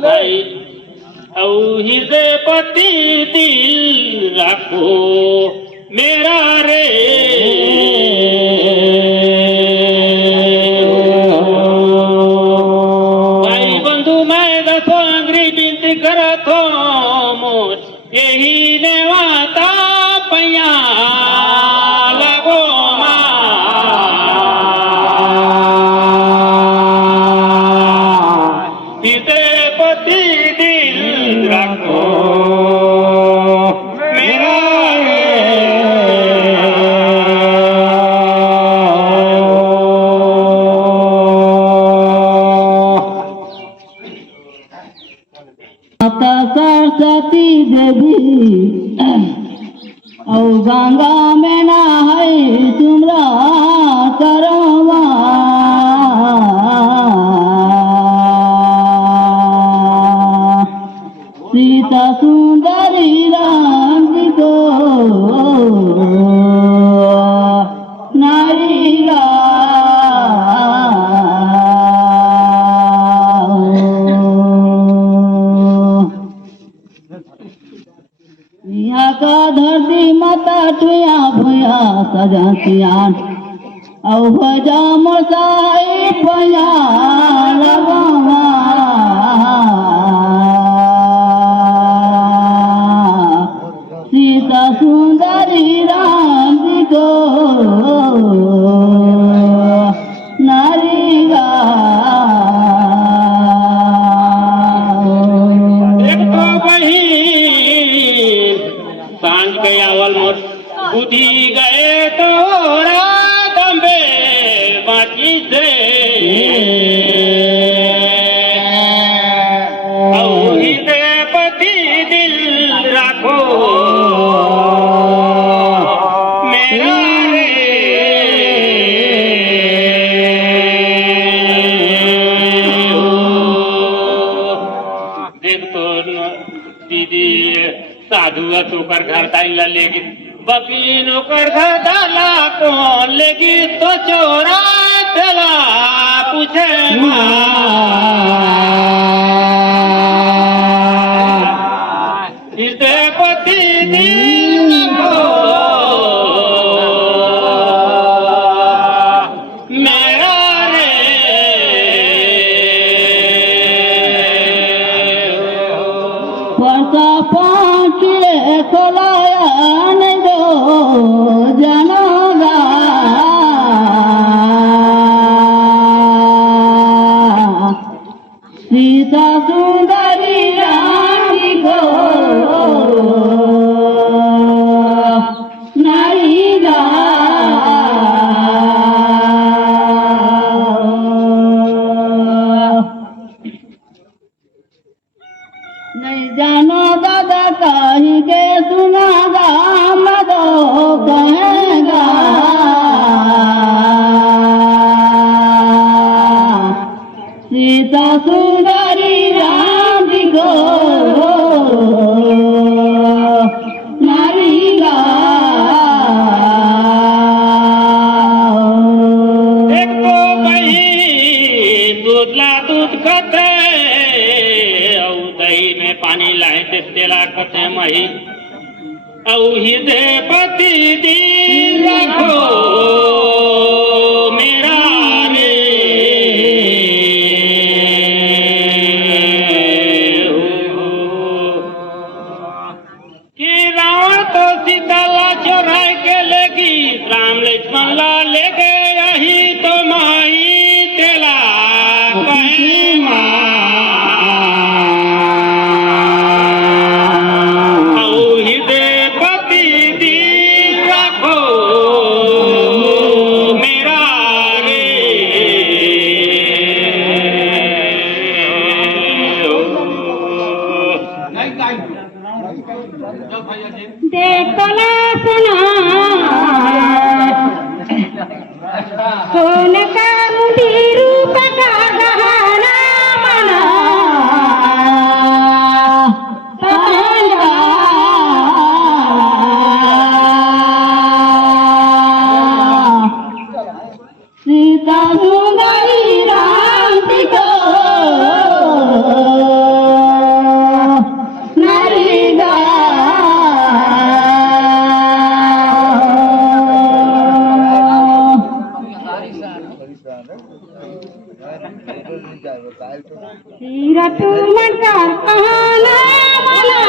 भाई हृदय पति दिल रखो मेरा रे भाई बंधु मैं दसो अंग्री बिनती करत हो मोर यही नेवाता पैया लगो हृदय पति दिल रखो मेरा माता सरस्वती देवी औ गंगा में नहाई तुमरा करवा सीता सुंदरी राम जी को नारी यहाँ का धरती माता टुया भुया सजतियान औ भजा मोसाई भया लगवा सीता सुंदरी राम जी को नारी एक तो वही सांझ के आवल मोर बुद्धि गए तो दम्बे बाकी से हृदय पति दिल रखो मेरा देख तो दीदी साधु तोकर घर ताइला लेगी बकीन ओकर घर डाला कौन लेगी तो चोरा चला पूछे हृदय पति दिल मेरा रे वर्षा पाँचे खोलाया न दो जनोगा सीता सुंदरी रानी को नारी गा नहीं जानो दादा कहीं के सुनागा मदो कहेगा सीता सुंदरी राम जी को नारी गा एक तो वही दूधला दूध कथे दही में पानी लाए ते तेला कथे मही हृदय पति दिल रखो मेरा रे कि रावण तो सीता ला चोरा के लेगी राम लक्ष्मण ला ले गए यही तो माई तेला कहे हृदय पति दिल रखो सीरत मन कर कहना मला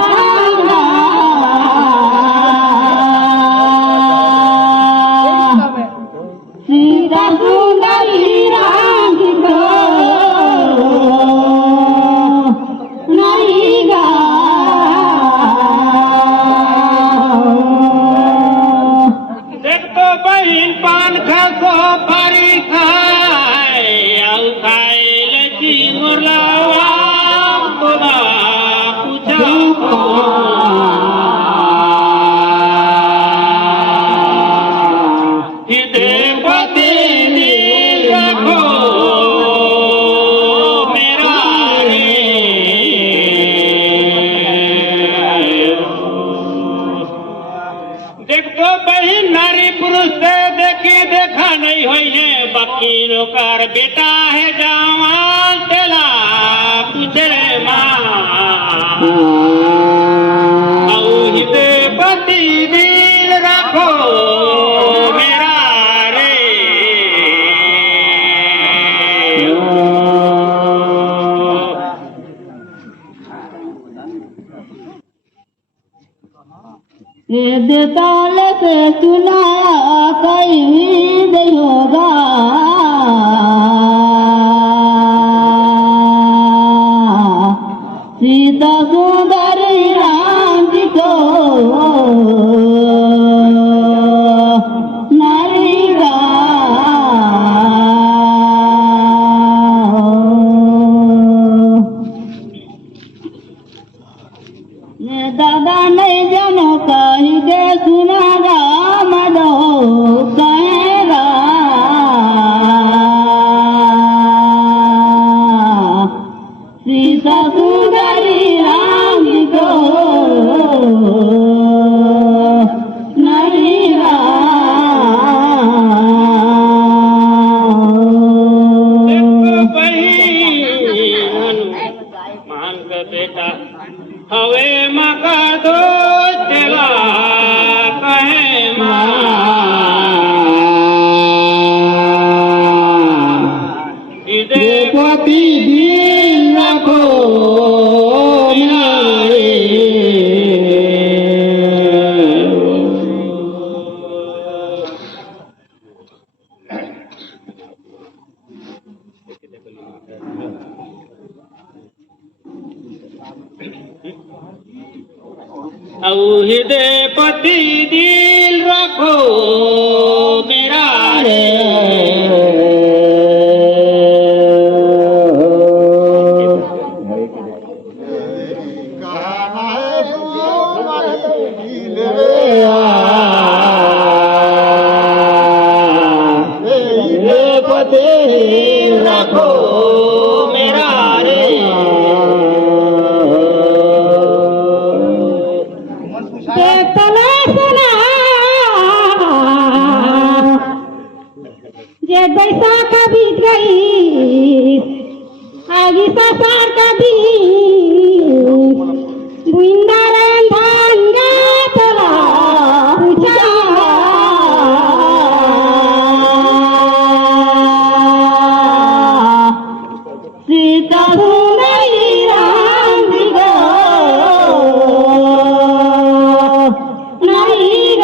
कहना सीता सुंदरी राम को नहीं गा देख तो बहन पान खासो पारी खाए आउ खाए लेची मुरलावा तोला पूछा हृदय पति नील रखो मेरा देख तो बहन नारी पुरुष से देखी देखा नहीं हुई है बकीरों कर बेटा है जवान तेला पूछे माँ हृदय पति दिल रखो मेरा रे ये ताल से सुनाया कहीं होगा सीता सुंदरी राम जी को नारी गा ये दादा नहीं जानो कहीं के सुनागा मदो कहेगा सीता सुंदरी राम जी को नहीं गा मान का बेटा हवे मका दो तेला कहे माँ पति दिन रखो हृदय पति दिल रखो मेरा रे रखो मेरा रे जे बैसाख बीत गई आगे ससार का दिन बुंदा धान गा तला पूछा सीता सुंदरी राम जी को नहीं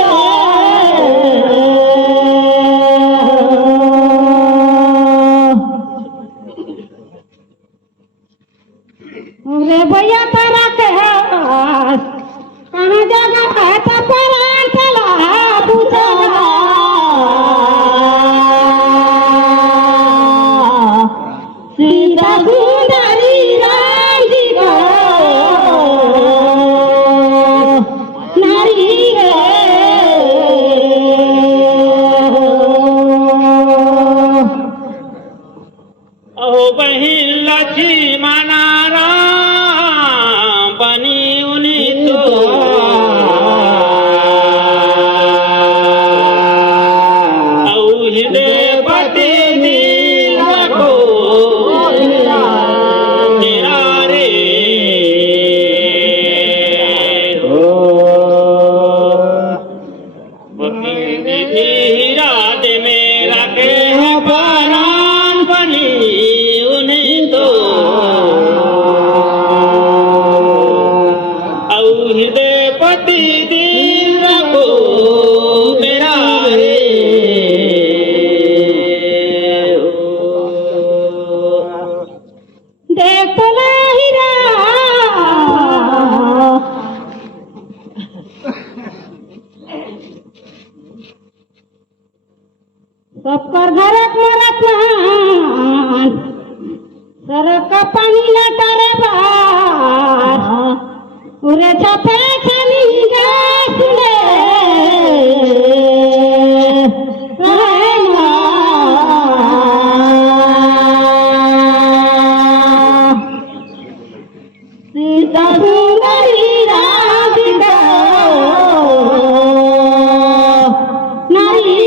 रे भैया तारा के कहाँ जगह है तो परान चला पूछा सीता सुंदरी राम जी को नारी ओ बहिन लक्ष्मण राम बनी उन्हीं तो हृदय पति दिल रखो तेरा रे हीरा दे मेरा के परान बनी उन्हीं तो देख तो हीरा सबकर घरक मरत नहान सरक का पानी लटारे बार उरे छपे छनी गासले सीता सुंदरी राधिका नारी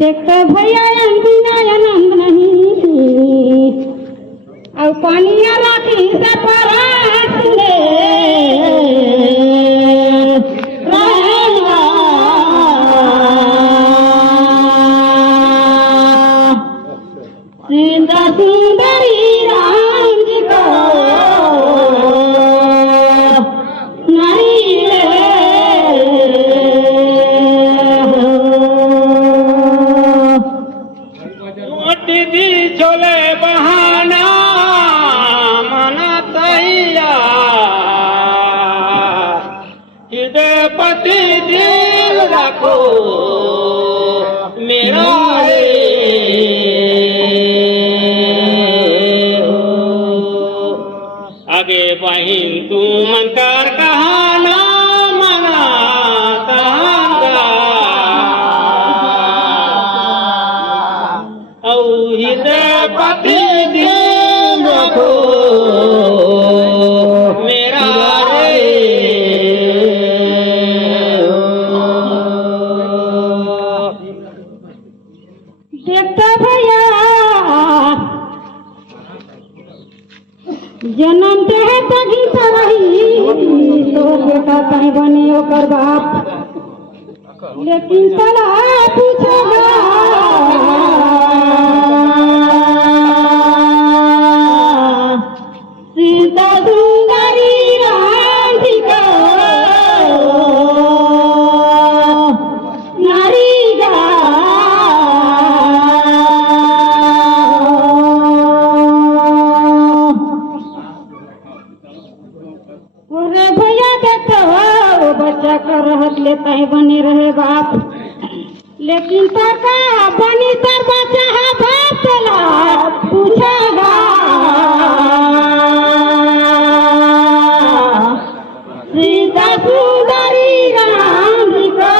देखते भैया आनंद नहीं और पानिया राखी से परात ले सीता सुंदरी राम जी को नारी दीदी चले बहाना मना तैया हृदय पति दिल रखो मेरा आगे बहिन तू मन कर कहाना मना हृदय पति दिल रखो मेरा रे देखता भैया जन्म ते है तगी रही तो बेटा कहीं बने ओकर बाप लेकिन सला पूछेगा सीता सुंदरी राधिका नारी भैया देखते हो बच्चा कर रहत लेता है बने रहे बाप लेकिन का बनी तर बच्चा है बाप चला पूछेगा सीता सुंदरी राम जी को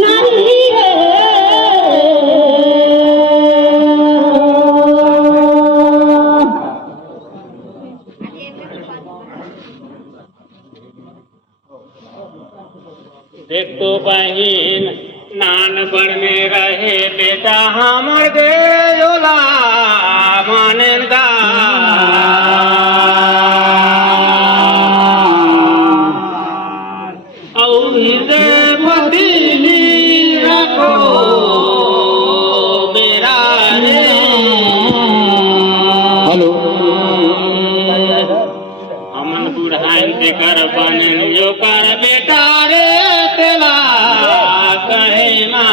नारी देख तो बहिन नान बड़ में रहे बेटा हमर दे जोला मानेंदा और हृदय पति दिल रखो मेरा रे हेलो हमन बुढ़ाइन से कर बने जो कर बेटा रे तेला कहे माँ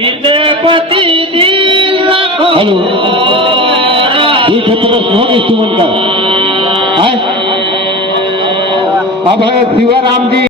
हृदय पति दिल रखो हेलो ये क्षेत्र होगी सुमन का है अब है शिवराम जी।